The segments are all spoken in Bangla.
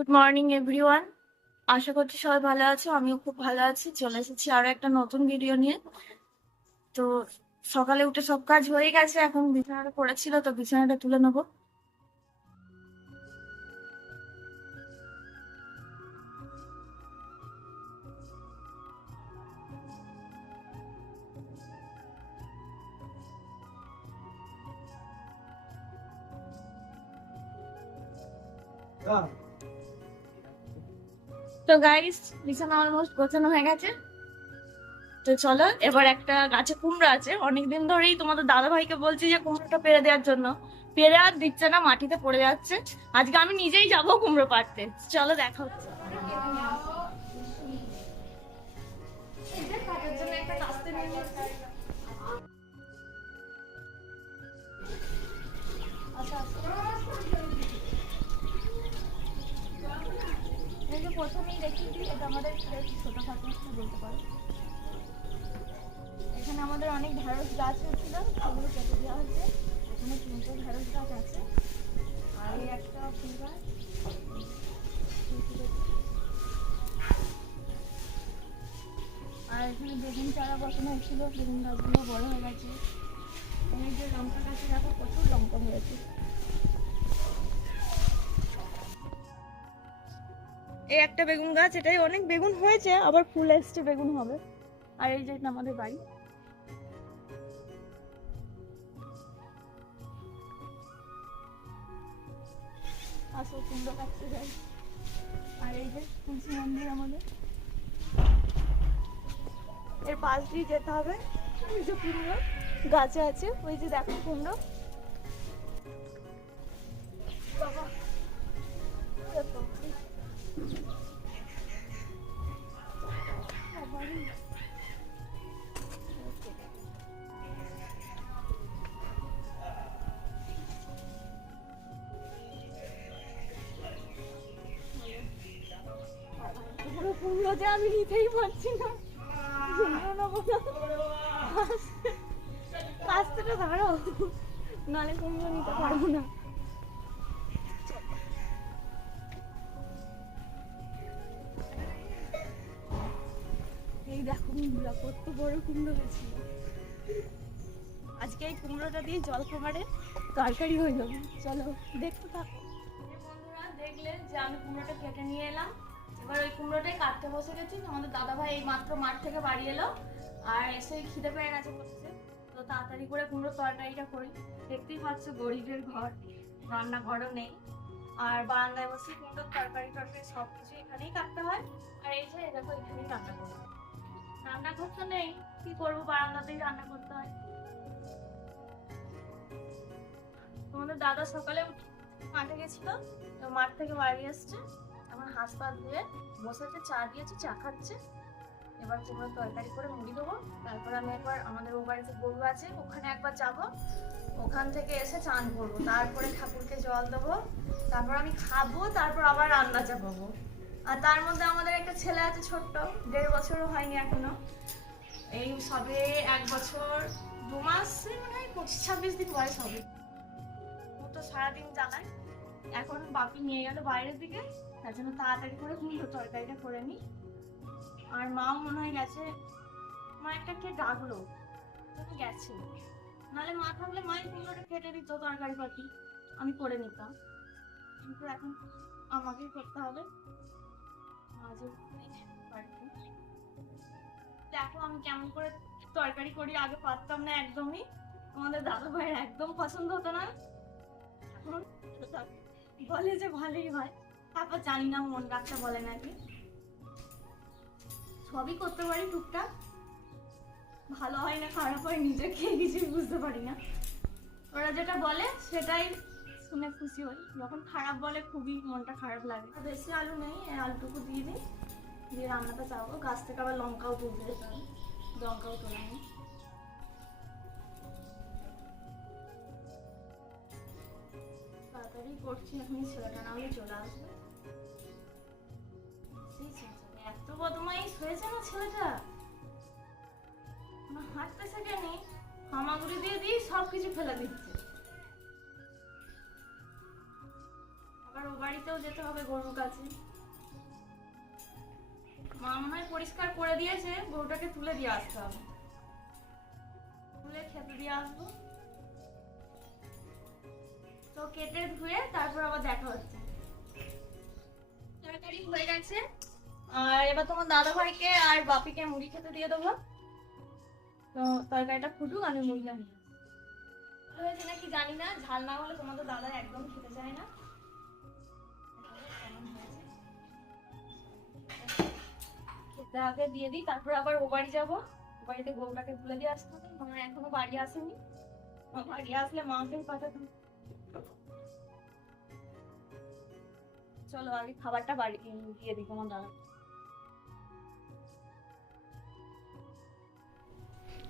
Good morning everyone. আশা করছি সবাই ভালো আছো, আমিও খুব ভালো আছি। চলে এসেছি আরো একটা নতুন ভিডিও নিয়ে। তো সকালে উঠে সব কাজ হয়ে গেছে, এখন বিছানাটা পড়েছিল তো বিছানাটা তুলে নেবো। তো গাইস, বিছানা অলমোস্ট গোছানো হয়ে গেছে। তো চলো, এবার একটা গাছে কুমড়ো আছে, অনেকদিন ধরেই তোমাদের দাদা ভাইকে বলছি যে কুমড়োটা পেড়ে দেওয়ার জন্য। পেড়ে আর দিচ্ছে না, মাটিতে পড়ে যাচ্ছে। আজকে আমি নিজেই যাবো কুমড়ো পাড়তে। চলো দেখা হচ্ছে। এই যে কাটার জন্য একটা কাস্তে নিয়ে নিয়েছি। আচ্ছা আচ্ছা। এই যে প্রথমেই দেখিয়ে দিই, এটা আমাদের ছোটখাটো বলতে পারো। এখানে আমাদের অনেক ঢেঁড়স গাছ হয়েছিল, সেগুলো কেটে দেওয়া হয়েছে। এখানে 3টে ঢেঁড়স গাছ আছে, আর এই একটা ফুল গাছ। আর এখানে বেগুন চারা বসানো হয়েছিল, বেগুন গাছগুলো বড় হয়ে গেছে। অনেক যে লঙ্কা গাছে দেখো প্রচুর লঙ্কা হয়েছে। এই একটা বেগুন গাছ, এটাই অনেক বেগুন হয়েছে, আবার ফুল এসছে, বেগুন হবে। আর এই যে আমাদের বাড়ি। আসো কুমড়ো কাটতে যাই। আর এই যে তুলসী মন্দির আমাদের, এর পাশ দিয়ে যেতে হবে। ওই যে কুমড়ো গাছে আছে, ওই যে দেখো কুমড়ো। বাবা, দেখো। পুরো কুমড়ো যে আমি নিতেই পারছি না, কুমড়ো নেবো না। কাস্তেটা ধরো, নালে কুমড়ো নিতে পারবো না। এই দেখো কুমড়ো, কত বড় কুমড়ো গেছে। আজকে এই কুমড়োটা দিয়ে জলখাবারে তরকারি হয়ে যাবে। চলো দেখতে থাকো। বন্ধুরা, দেখলে যে আমি কুমড়োটা কেটে নিয়ে এলাম। এবার ওই কুমড়োটাই কাটতে বসে গেছি। আমাদের দাদা ভাই এই মাত্র মাঠ থেকে বাড়ি এলো, আর এসে খিদে পেয়ে গেছে বলছে। তো তাড়াতাড়ি করে কুমড়োর তরকারিটা করি। দেখতেই পাচ্ছ গরিবের ঘর, রান্নাঘরও নেই। আর বারান্দায় বসে কুমড়োর তরকারি সব কিছু এখানেই কাটতে হয়। আর এই যে দেখো, এখানেই রান্না করবো। রান্নাঘর তো নেই, কি করবো, বারান্দাতেই রান্না করতে হয়। তোমাদের দাদা সকালে মাঠে গেছিল, তো মাঠ থেকে বাড়ি আসছে। এখন হাত পা ধুয়ে বসেছে, চা দিয়েছি, চা খাচ্ছে। এবার কুমড়োর তরকারি করে মুড়ি দেবো। তারপর আমি একবার আমাদের ও বাড়িতে গরু আছে, ওখানে একবার যাবো। ওখান থেকে এসে চান করবো, তারপরে ঠাকুরকে জল দেবো। তারপর আমি খাবো, তারপর আবার রান্না চাপাবো। আর তার মধ্যে আমাদের একটা ছেলে আছে ছোট্ট, 1.5 বছরও হয়নি এখনো। এই সবে 1 বছর 2 মাস, মানে 25-26 দিন বয়স হবে। ও তো সারাদিন জ্বালায়। এখন বাপি নিয়ে গেল বাইরের দিকে, তার জন্য তাড়াতাড়ি করে কুমড়ো তরকারিটা করে নি। আর মাও মনে হয় গেছে, মা একটা কে ডাকলো, তুমি গেছে। নাহলে মা থাকলে মাই কুমড়োটা কেটে দিত, তরকারি পাতি আমি করে নিতাম। কিন্তু এখন আমাকেই করতে হবে। আজও বাড়িতে দেখো আমি কেমন করে তরকারি করি, আগে পারতাম না একদমই। আমাদের দাদা ভাইয়ের একদম পছন্দ হতো না, এখন বলে যে ভালোই হয়। তারপর জানি না, মন রাখতে বলে নাকি। সবই করতে পারি টুকটাক, ভালো হয় না খারাপ হয় নিজে খেয়ে কিছুই বুঝতে পারি না। ওরা যেটা বলে সেটাই শুনে খুশি হই, যখন খারাপ বলে খুবই মনটা খারাপ লাগে। বেশি আলু নেই, আলুটুকু দিয়ে দিই, দিয়ে রান্নাটা চাবো। গাছ থেকে আবার লঙ্কাও তুলতে যেতে হবে, লঙ্কাও তোলা নেই। তাড়াতাড়ি করছি, এখনই ছেলেটা না হলে চলে আসবে। এত বদমাইশ হয়েছে না ছেলেটা, হাঁটতে শেখেনি, হামাগুড়ি দিয়ে দিয়ে সবকিছু ফেলে দিচ্ছে। আবার এবার ও বাড়িতেও যেতে হবে গরুর কাছে। মা মনে হয় পরিষ্কার করে দিয়েছে, গরুটাকে তুলে দিয়ে আসতে হবে, তুলে খেতে দিয়ে আসবো। তো কেটে ধুয়ে তারপর আবার দেখা হচ্ছে। তরকারি হয়ে গেছে, আর এবার তোমার দাদা ভাইকে আর বাপিকে মুড়ি খেতে দিয়ে দেবো। তো তরকারিটা ফুটুক, আমি মুড়িটা নিয়ে আসবো। হয়েছে নাকি জানি না, ঝাল না হলে তোমাদের দাদা একদম খেতে চায় না। খেতে আগে দিয়ে দিই, তারপর আবার ও বাড়ি যাবো। ও বাড়িতে গরুটাকে তুলে দিয়ে আসতে হবে। মা এখনো বাড়ি আসেনি, মা বাড়ি আসলে মাকে পাঠাতাম। চলো আগে খাবারটা বাড়ি দিয়ে দিই তোমার দাদা।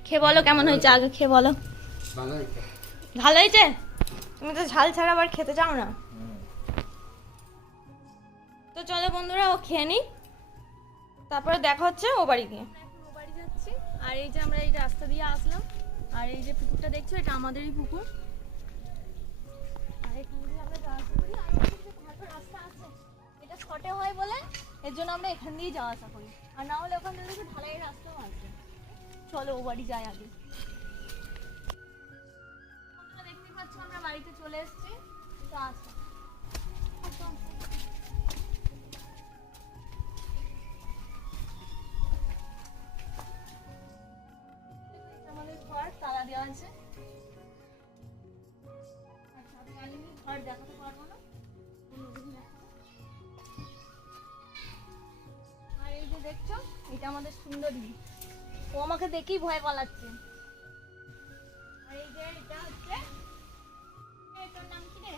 খেয়ে বলো কেমন হয়েছে, আগে খেয়ে বলো। ভালো হয়েছে? তুমি তো ঝাল ছাড়া আবার খেতে চাও না। তো চলো বন্ধুরা, ও খেয়ে নি, তারপরে দেখা হচ্ছে ও বাড়ি গিয়ে। এখন ও বাড়ি যাচ্ছি, আর এই যে আমরা এই রাস্তা দিয়ে আসলাম, আর এই যে পুকুরটা দেখছো, এটা আমাদেরই পুকুর। আর এখান দিয়ে আমরা যাওয়া আসা করি, আর ওদিকে ভালো রাস্তা আছে, এটা শর্টে হয় বলে এর জন্য আমরা এখান দিয়ে যাওয়া আসা করি, আর না হলে ওখান থেকে ঢালাইয়ের রাস্তাও আছে। চলো ও বাড়ি যাই আগে। বন্ধুরা দেখতেই পাচ্ছ আমরা বাড়িতে চলে এসেছি। তো আসো আসো, আসো। আমাদের ঘর তালা দেওয়া আছে। আচ্ছা, আমি ঘর দেখাতে পারবো না, আর এই যে দেখছো, এটা আমাদের সুন্দরী, ও আমাকে দেখেই ভয় পালাচ্ছে। আর এই যে এটা হচ্ছে, এটার নাম কি রে,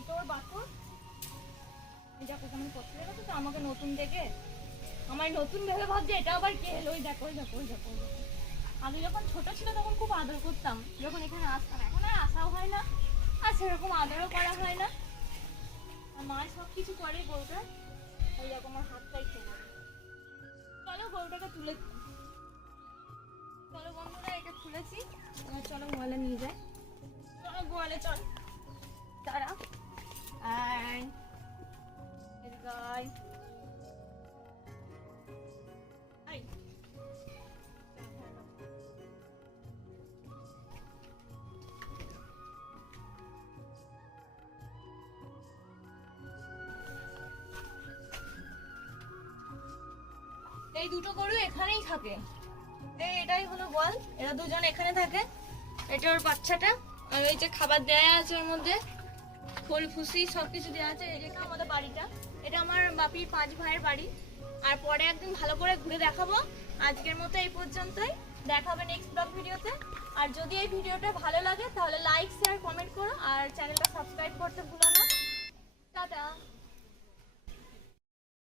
এটা ওর বাথরুম। এটা কোথাও করতে গেছে তো আমাকে নতুন দেখে, আমার নতুন ভেবে ভাবছে এটা আবার কে এলো। ওই দেখো ওই দেখো ওই দেখো। আমি যখন ছোট ছিল তখন খুব আদর করতাম, যখন এখানে আসতাম। এখন আর আসাও হয় না, আর সেরকম আদরও করা হয় না। আর মা সব কিছু করে গরুটা, ওই রকম আমার হাতটাই খেয়ে নেবে। চলো গরুটাকে তুলে, চলো বন্ধুরা এটা খুলেছি, এবার চলো গোয়ালে নিয়ে যাই। চলো গোয়ালে চল, তারা গাই এই দুটো গরু এখানেই থাকে। এটাই হলো গোয়াল, এরা দুজন এখানে থাকে। এটা ওর বাচ্চাটা, আর এই যে খাবার দেয়া আছে ওর মধ্যে, ফুল ফুসি সবকিছু দেওয়া আছে। এটা আমাদের বাড়িটা, এটা আমার বাপির 5 ভাইয়ের বাড়ি। আর পরে একদিন ভালো করে ঘুরে দেখাবো। আজকের মতো এই পর্যন্তই, দেখা হবে নেক্সট ব্লগ ভিডিওতে। আর যদি এই ভিডিওটা ভালো লাগে তাহলে লাইক শেয়ার কমেন্ট করো, আর চ্যানেলটা সাবস্ক্রাইব করতে ভুলো না। টাটা।